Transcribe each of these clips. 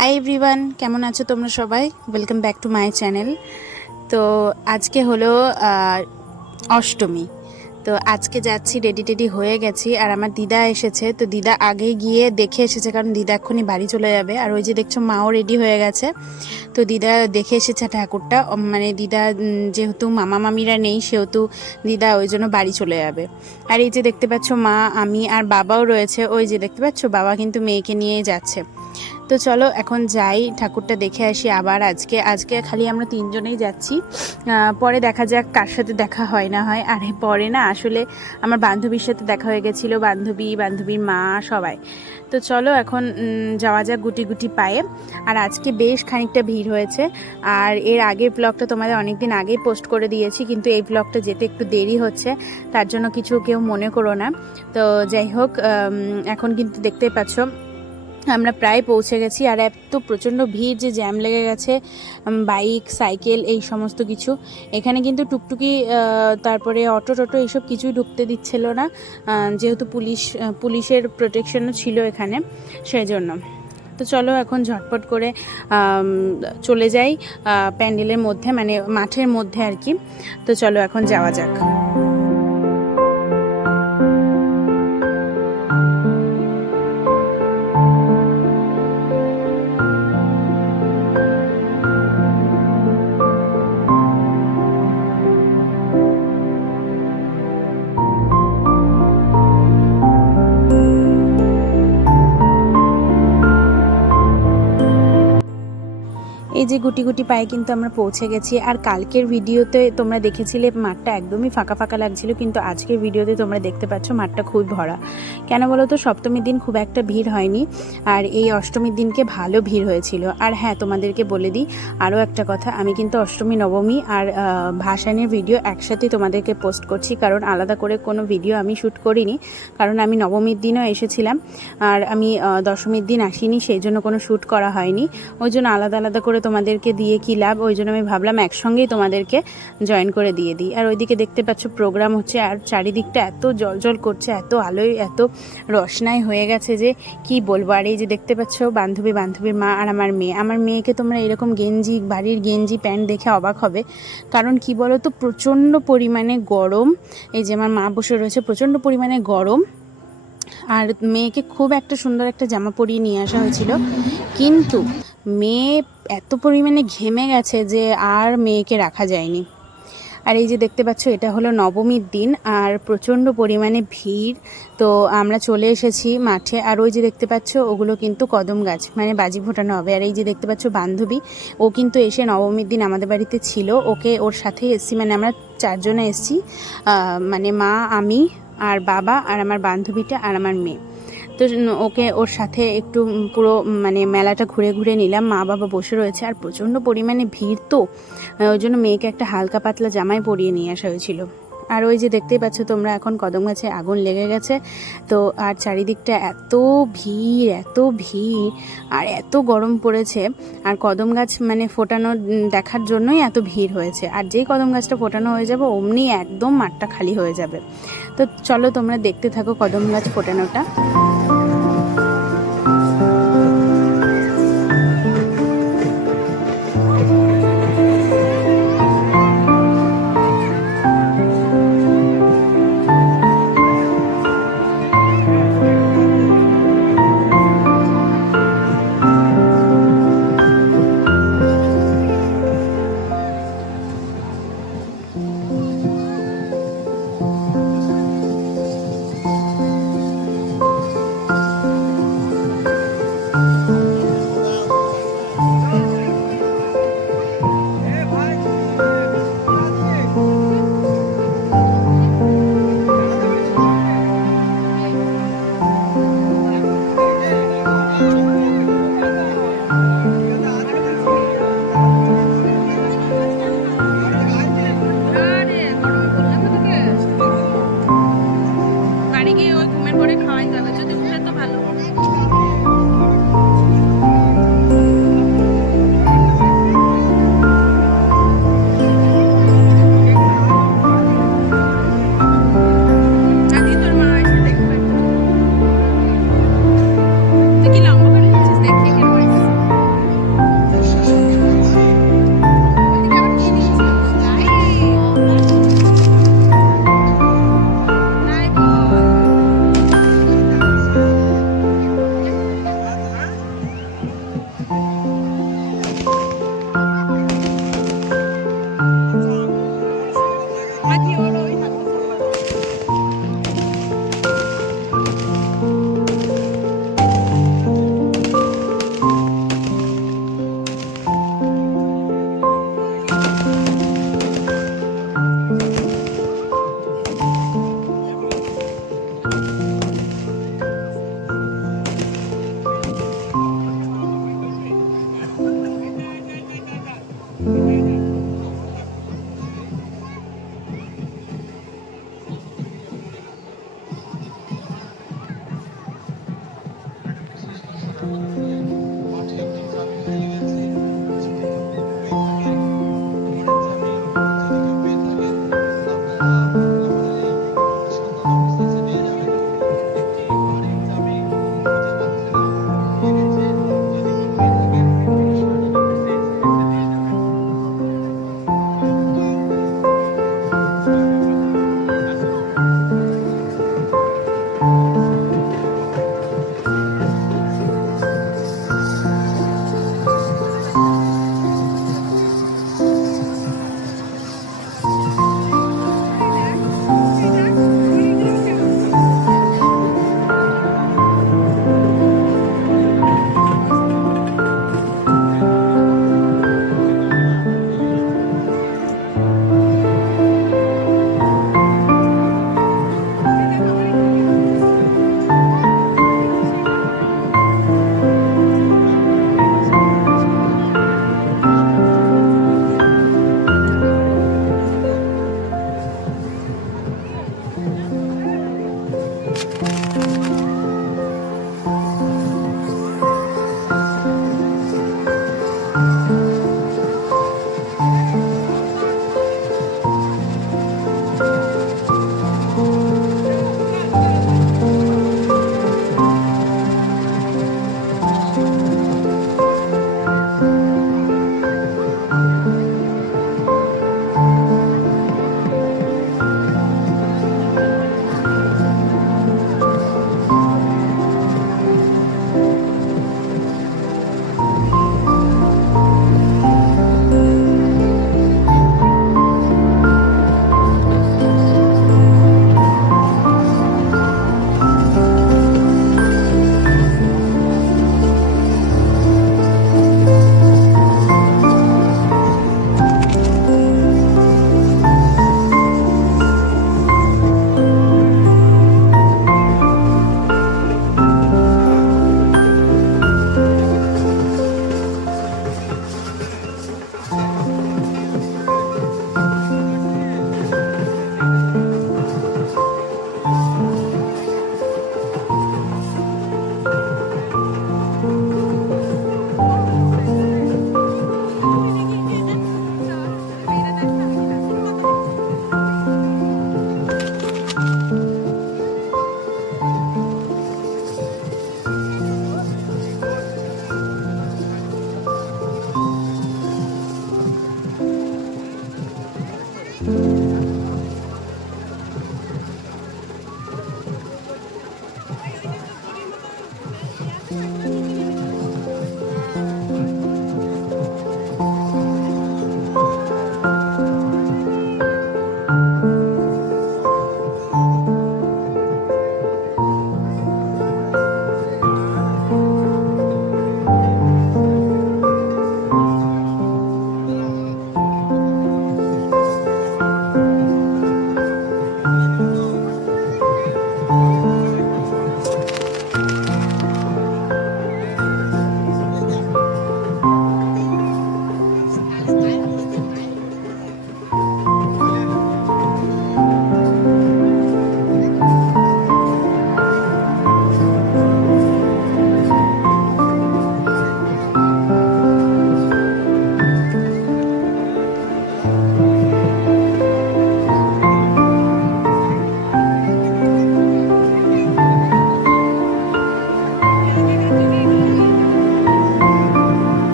Hi everyone, কেমন আছো তোমরা সবাই? Welcome back to my channel. তো আজকে হলো অষ্টমী। তো আজকে যাচ্ছি, রেডি হয়ে গেছি। আর আমার দিদা এসেছে, তো দিদা আগে গিয়ে দেখে এসেছে, কারণ দিদা এক্ষুনি বাড়ি চলে যাবে। আর ওই যে দেখছো মাও রেডি হয়ে গেছে। তো দিদা দেখে এসেছে ঠাকুরটা, মানে দিদা যেহেতু মামা মামিরা নেই, সেহেতু দিদা ওই জন্য বাড়ি চলে যাবে। আর এই যে দেখতে পাচ্ছ মা, আমি আর বাবাও রয়েছে। ওই যে দেখতে পাচ্ছ বাবা কিন্তু মেয়েকে নিয়েই যাচ্ছে। তো চলো এখন যাই, ঠাকুরটা দেখে আসি। আবার আজকে খালি আমরা তিনজনেই যাচ্ছি, পরে দেখা যাক কার সাথে দেখা হয় না হয়। আর পরে না আসলে আমার বান্ধবীর সাথে দেখা হয়ে গেছিলো, বান্ধবীর মা সবাই। তো চলো এখন যাওয়া যাক গুটি গুটি পায়ে। আর আজকে বেশ খানিকটা ভিড় হয়েছে। আর এর আগের ব্লগটা তোমাদের অনেকদিন আগেই পোস্ট করে দিয়েছি, কিন্তু এই ব্লগটা যেতে একটু দেরি হচ্ছে, তার জন্য কিছু কেউ মনে করো না। তো যাই হোক, এখন কিন্তু দেখতেই পাচ্ছ আমরা প্রায় পৌঁছে গেছি। আর এত প্রচণ্ড ভিড় যে জ্যাম লেগে গেছে, বাইক সাইকেল এই সমস্ত কিছু। এখানে কিন্তু টুকটুকি তারপরে অটো টোটো এইসব কিছুই ঢুকতে দিচ্ছিল না, যেহেতু পুলিশের প্রোটেকশনও ছিল এখানে, সেজন্য। তো চলো এখন ঝটপট করে চলে যাই প্যান্ডেলের মধ্যে, মানে মাঠের মধ্যে আর কি। তো চলো এখন যাওয়া যাক। এই যে গুটি গুটি পায়ে কিন্তু আমরা পৌঁছে গেছি। আর কালকের ভিডিওতে তোমরা দেখেছিলে মাঠটা একদমই ফাঁকা ফাঁকা লাগছিল, কিন্তু আজকের ভিডিওতে তোমরা দেখতে পাচ্ছ মাঠটা খুবই ভরা। কেন বলো তো, সপ্তমীর দিন খুব একটা ভিড় হয়নি, আর এই অষ্টমীর দিনকে ভালো ভিড় হয়েছিল। আর হ্যাঁ, তোমাদেরকে বলে দিই আরও একটা কথা, আমি কিন্তু অষ্টমী নবমী আর ভাসানের ভিডিও একসাথে তোমাদেরকে পোস্ট করছি, কারণ আলাদা করে কোনো ভিডিও আমি শ্যুট করিনি, কারণ আমি নবমীর দিনও এসেছিলাম আর আমি দশমীর দিন আসিনি, সেই জন্য কোনো শ্যুট করা হয়নি। ওই জন্য আলাদা আলাদা করে তোমাদেরকে দিয়ে কী লাভ, ওই জন্য আমি ভাবলাম একসঙ্গেই তোমাদেরকে জয়েন করে দিয়ে দিই। আর ওইদিকে দেখতে পাচ্ছ প্রোগ্রাম হচ্ছে, আর চারিদিকটা এত জলজল করছে, এত আলোয় এত রসনাই হয়ে গেছে যে কি বলবো। আর এই যে দেখতে পাচ্ছ বান্ধবীর মা আর আমার মেয়েকে তোমরা এরকম বাড়ির গেঞ্জি প্যান্ট দেখে অবাক হবে, কারণ কি বলো তো, প্রচণ্ড পরিমাণে গরম। এই যে আমার মা বসে রয়েছে, প্রচণ্ড পরিমাণে গরম। আর মেয়েকে খুব একটা সুন্দর একটা জামা পরিয়ে নিয়ে আসা হয়েছিল, কিন্তু মেয়ে এত পরিমাণে ঘেমে গেছে যে আর মেয়েকে রাখা যায়নি। আর এই যে দেখতে পাচ্ছ এটা হলো নবমীর দিন, আর প্রচণ্ড পরিমাণে ভিড়। তো আমরা চলে এসেছি মাঠে। আর ওই যে দেখতে পাচ্ছ ওগুলো কিন্তু কদম গাছ, মানে বাজি ফোটানো হবে। আর এই যে দেখতে পাচ্ছ বান্ধবী, ও কিন্তু এসে নবমীর দিন আমাদের বাড়িতে ছিল, ওর সাথে এসছি, মানে আমরা চারজনে এসছি, মানে মা, আমি আর বাবা আর আমার বান্ধবীটা আর আমার মেয়ে। তো ওর সাথে একটু পুরো মানে মেলাটা ঘুরে ঘুরে নিলাম। মা বাবা বসে রয়েছে, আর প্রচণ্ড পরিমাণে ভিড়, তো ওই জন্য মেয়েকে একটা হালকা পাতলা জামাই পরিয়ে নিয়ে আসা হয়েছিল। আর ওই যে দেখতেই পাচ্ছ তোমরা, এখন কদম গাছে আগুন লেগে গেছে। তো আর চারিদিকটা এত ভিড় আর এত গরম পড়েছে। আর কদম গাছ মানে ফোটানো দেখার জন্যই এত ভিড় হয়েছে। আর যেই কদম গাছটা ফোটানো হয়ে যাবে অমনি একদম মাঠটা খালি হয়ে যাবে। তো চলো তোমরা দেখতে থাকো কদম গাছ ফোটানোটা।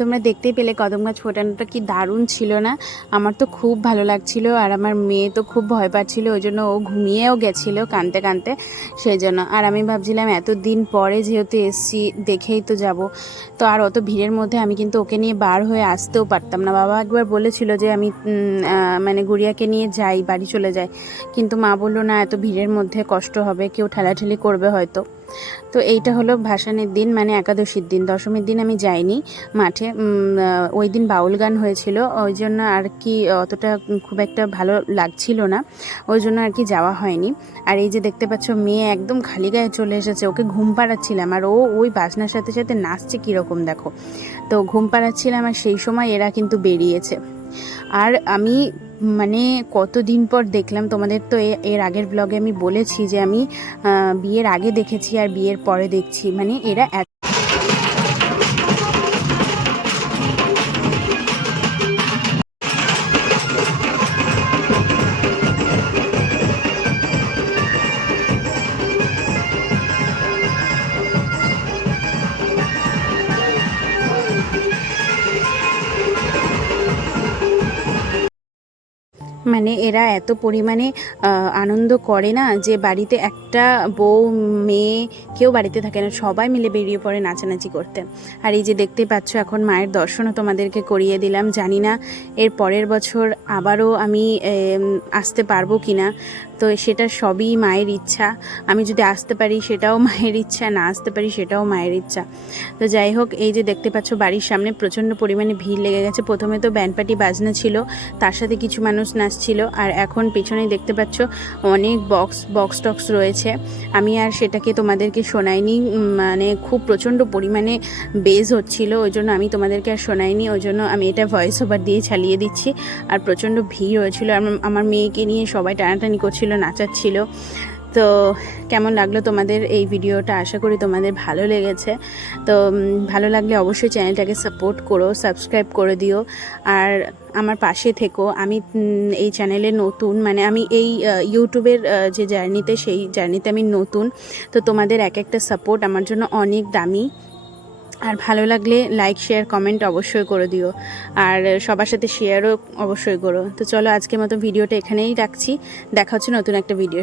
তোমরা দেখতেই পেলে কদম গাছ ফোটানোটা কি দারুণ ছিল না? আমার তো খুব ভালো লাগছিল, আর আমার মেয়ে তো খুব ভয় পাচ্ছিল, ওই জন্য ও ঘুমিয়েও গেছিলো কাঁদতে কাঁদতে, সেই জন্য। আর আমি ভাবছিলাম এতদিন পরে যেহেতু এসছি দেখেই তো যাব, তো আর অত ভিড়ের মধ্যে আমি কিন্তু ওকে নিয়ে বার হয়ে আসতেও পারতাম না। বাবা একবার বলেছিল যে আমি মানে গুড়িয়াকে নিয়ে যাই, বাড়ি চলে যাই, কিন্তু মা বললো না, এত ভিড়ের মধ্যে কষ্ট হবে, কেউ ঠেলাঠেলি করবে হয়তো। তো এইটা হলো ভাসানের দিন, মানে একাদশীর দিন। দশমীর দিন আমি যাইনি মাঠে, ওই দিন বাউল গান হয়েছিল, ওই জন্য আর কি অতটা খুব একটা ভালো লাগছিল না, ওই জন্য আর কি যাওয়া হয়নি। আর এই যে দেখতে পাচ্ছ মেয়ে একদম খালি গায়ে চলে এসেছে, ওকে ঘুম পাড়াচ্ছিলাম, আর ও ওই বাজনার সাথে সাথে নাচছে কীরকম দেখো। তো ঘুম পাড়াচ্ছিলাম, আর সেই সময় এরা কিন্তু বেরিয়েছে। আর আমি মানে কতদিন পর দেখলাম, তোমাদের তো এর আগের ব্লগে আমি বলেছি যে আমি বিয়ের আগে দেখেছি আর বিয়ের পরে দেখছি, মানে এরা মানে এরা এত পরিমাণে আনন্দ করে না, যে বাড়িতে একটা বউ মেয়ে কেউ বাড়িতে থাকে না, সবাই মিলে বেরিয়ে পড়ে নাচানাচি করতে। আর এই যে দেখতে পাচ্ছ এখন মায়ের দর্শনও তোমাদেরকে করিয়ে দিলাম। জানি না এর পরের বছর আবারও আমি আসতে পারবো কি না, তো সেটা সবই মায়ের ইচ্ছা। আমি যদি আসতে পারি সেটাও মায়ের ইচ্ছা, না আসতে পারি সেটাও মায়ের ইচ্ছা। তো যাই হোক, এই যে দেখতে পাচ্ছ বাড়ির সামনে প্রচণ্ড পরিমাণে ভিড় লেগে গেছে। প্রথমে তো ব্যান্ডপার্টি বাজনা ছিল, তার সাথে কিছু মানুষ নাচছিল, আর এখন পেছনেই দেখতে পাচ্ছ অনেক বক্স টক্স রয়েছে। আমি আর সেটাকে তোমাদেরকে শোনাইনি, মানে খুব প্রচণ্ড পরিমাণে বেজ হচ্ছিল, ওই জন্য আমি তোমাদেরকে আর শোনাইনি, ওই জন্য আমি এটা ভয়েস ওভার দিয়ে চালিয়ে দিচ্ছি। আর প্রচণ্ড ভিড় হয়েছিল, আমার মেয়েকে নিয়ে সবাই টানাটানি করছিল, নাচাচ্ছিল। তো কেমন লাগলো তোমাদের এই ভিডিওটা? আশা করি তোমাদের ভালো লেগেছে। তো ভালো লাগলে অবশ্যই চ্যানেলটাকে সাপোর্ট করো, সাবস্ক্রাইব করে দিও, আর আমার পাশে থেকো। আমি এই চ্যানেলে নতুন, মানে আমি এই ইউটিউবের যে জার্নিতে, সেই জার্নিতে আমি নতুন। তো তোমাদের এক একটা সাপোর্ট আমার জন্য অনেক দামি। আর ভালো লাগলে লাইক শেয়ার কমেন্ট অবশ্যই করে দিও, আর সবার সাথে শেয়ারও অবশ্যই করো। তো চলো আজকের মতো ভিডিওটা এখানেই রাখছি, দেখা হচ্ছে নতুন একটা ভিডিও।